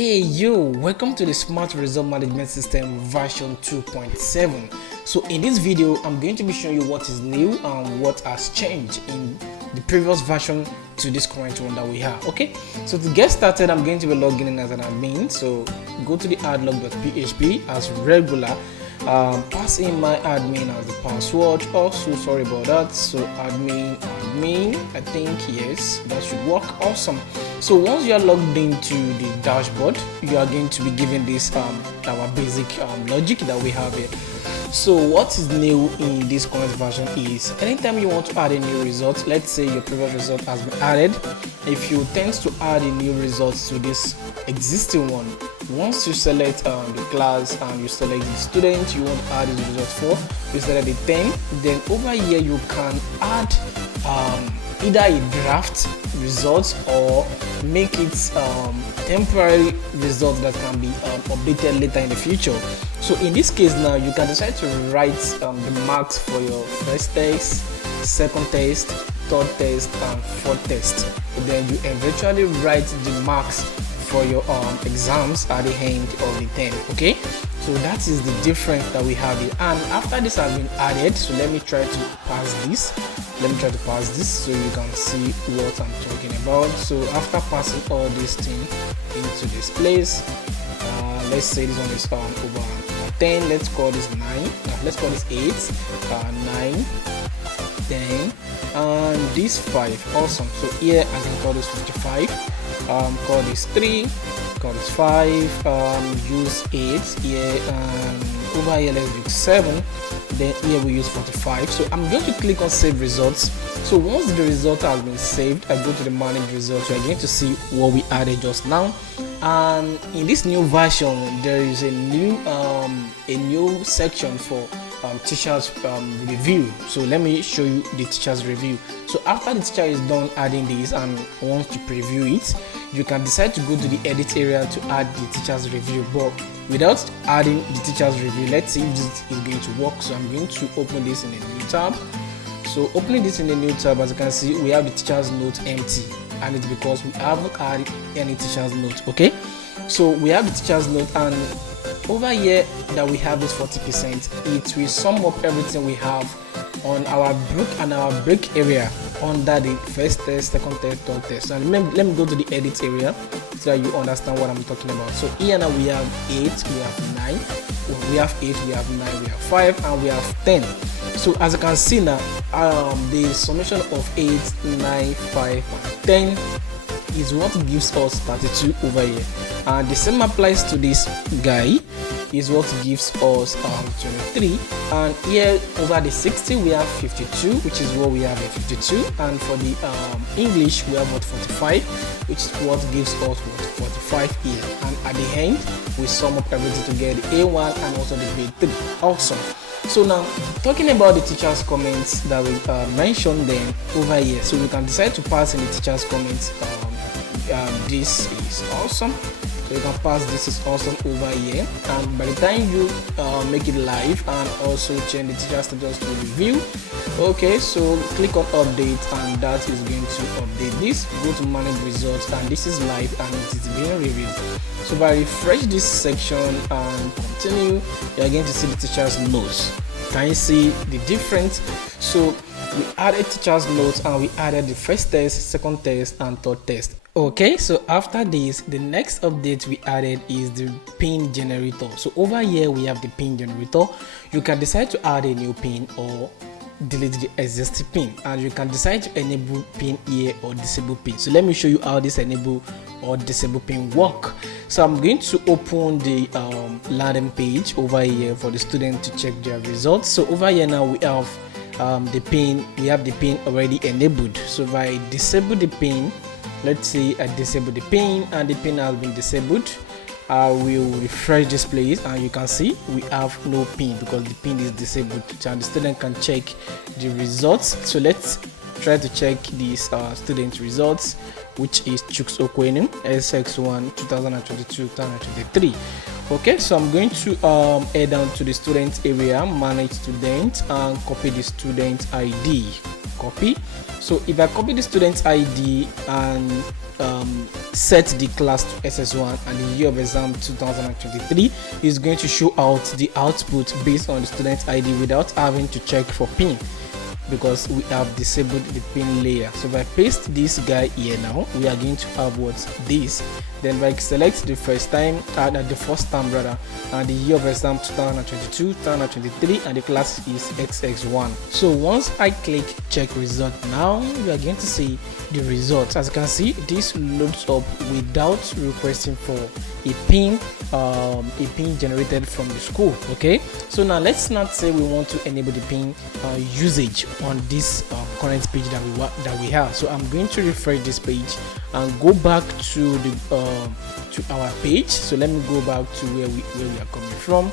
Hey yo, welcome to the Smart Result Management System version 2.7. So in this video, I'm going to be showing you what is new and what has changed in the previous version to this current one that we have. Okay, so to get started, I'm going to be logging in as an admin. So go to the adlog.php as regular. Pass in my admin as the password. Also, sorry about that. So admin, I think yes, that should work. Awesome. So once you are logged into the dashboard, you are going to be given this our basic logic that we have here. So what is new in this current version is anytime you want to add a new result, let's say your previous result has been added, if you tend to add a new result to this existing one, once you select the class and you select the student you want to add the result for, you select the 10, then over here you can add either a draft result or make it temporary result that can be updated later in the future. So in this case now you can decide to write the marks for your first test, second test, third test and fourth test. Then you eventually write the marks for your exams at the end of the term. Okay, so that is the difference that we have here. And after this has been added, so let me try to pass this. So you can see what I'm talking about. So after passing all these things into this place, let's say this one is over 10, let's call this 9, let's call this 8, 9, 10, and this 5. Awesome. So here I can call this 55, call this 3, call this 5, use 8 here, and over here let's do 7, then here we use 45. So I'm going to click on save results. So once the result has been saved, I go to the manage results. You're going to see what we added just now. And in this new version, there is a new section for teachers review. So let me show you the teachers review. So after the teacher is done adding this and wants to preview it, you can decide to go to the edit area to add the teachers review. But without adding the teachers review, let's see if this is going to work. So I'm going to open this in a new tab. So opening this in a new tab, as you can see, we have the teachers note empty, and it's because we haven't added any teachers note. Okay, so we have the teachers note, and over here that we have this 40%, it will sum up everything we have on our group and our break area under the first test, second test, third test. And let me go to the edit area so that you understand what I'm talking about. So here now we have 8, we have 9, we have 8, we have 9, we have 5, and we have 10. So as you can see now, the summation of 8, 9, 5, and 10 is what gives us 32 over here. And the same applies to this guy, is what gives us 23. And here over the 60 we have 52, which is what we have at 52. And for the English we have what 45, which is what gives us what 45 here. And at the end we sum up everything together, A1 and also the B3. Awesome. So now talking about the teachers comments that we mentioned them over here, so we can decide to pass in the teachers comments. This is awesome. So you can pass this is awesome over here, and by the time you make it live and also change the teacher status to review, okay, so click on update and that is going to update this. Go to manage results and this is live and it is being reviewed. So if I refresh this section and continue, you are going to see the teacher's notes. Can you see the difference? So we added teacher's notes and we added the first test, second test and third test. Okay, so after this, the next update we added is the pin generator. So over here we have the pin generator. You can decide to add a new pin or delete the existing pin, and you can decide to enable pin here or disable pin. So let me show you how this enable or disable pin work. So I'm going to open the landing page over here for the student to check their results. So over here now we have the pin. We have the pin already enabled. So if I disable the pin, let's say I disable the pin and the pin has been disabled, I will refresh this place and you can see we have no pin because the pin is disabled, and the student can check the results. So let's try to check these student results, which is Chuks Okwenim SX1 2022-2023. Okay, so I'm going to head down to the student area, manage student, and copy the student ID. Copy. So if I copy the student ID and set the class to SS1 and the year of exam 2023, is going to show out the output based on the student ID without having to check for pin, because we have disabled the pin layer. So if I paste this guy here now, we are going to have what this. Then if I select the first time, the first term rather, and the year of exam 2022, 2023, and the class is XX1. So once I click check result now, we are going to see the results. As you can see, this loads up without requesting for a pin generated from the school. Okay, so now let's not say we want to enable the pin usage on this current page that we have. So I'm going to refresh this page and go back to the to our page. So let me go back to where we are coming from.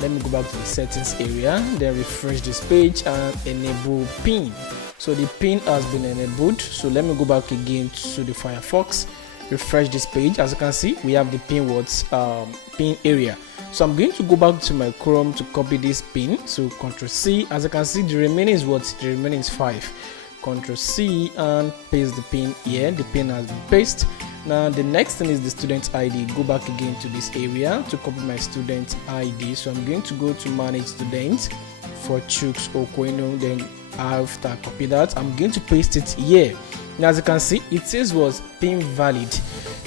Let me go back to the settings area, then refresh this page and enable pin. So the pin has been enabled. So let me go back again to the Firefox, refresh this page. As you can see, we have the pin pin area. So I'm going to go back to my Chrome to copy this pin. So Ctrl C. As you can see, the remaining is what? The remaining is 5. Ctrl C and paste the pin here. The pin has been pasted. Now the next thing is the student ID. Go back again to this area to copy my student ID. So I'm going to go to manage students for Chooks Okweno. Then after copy that, I'm going to paste it here. Now as you can see, it says was pin valid.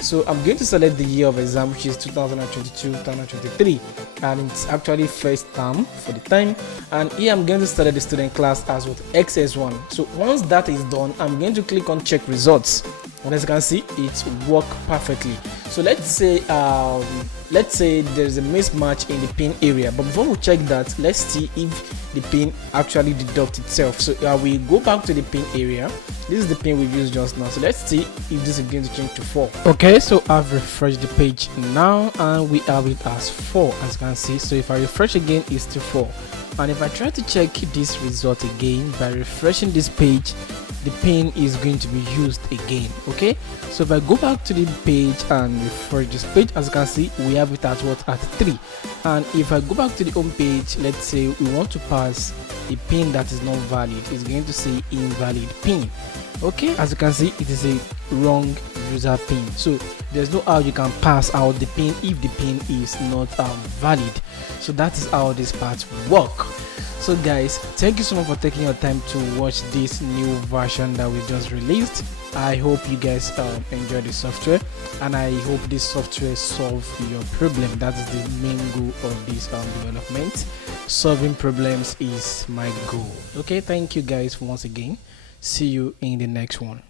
So I'm going to select the year of exam, which is 2022-2023, and it's actually first term for the time. And here I'm going to select the student class as with XS1. So once that is done, I'm going to click on check results, and as you can see, it worked perfectly. So let's say there's a mismatch in the pin area, but before we check that, let's see if the pin actually deducts itself. So we go back to the pin area. This is the pin we used just now. So let's see if this is going to change to 4. Okay, so I've refreshed the page now and we have it as 4, as you can see. So if I refresh again, it's to 4. And if I try to check this result again by refreshing this page, the pin is going to be used again. Okay, so if I go back to the page and refresh this page, as you can see, we have it at what? At 3. And if I go back to the home page, let's say we want to pass a pin that is not valid, it's going to say invalid pin. Okay, as you can see, it is a wrong user pin. So there's no how you can pass out the pin if the pin is not valid. So that is how this part work. So guys, thank you so much for taking your time to watch this new version that we just released. I hope you guys enjoy the software, and I hope this software solves your problem. That is the main goal of this development. Solving problems is my goal. Okay, thank you guys once again. See you in the next one.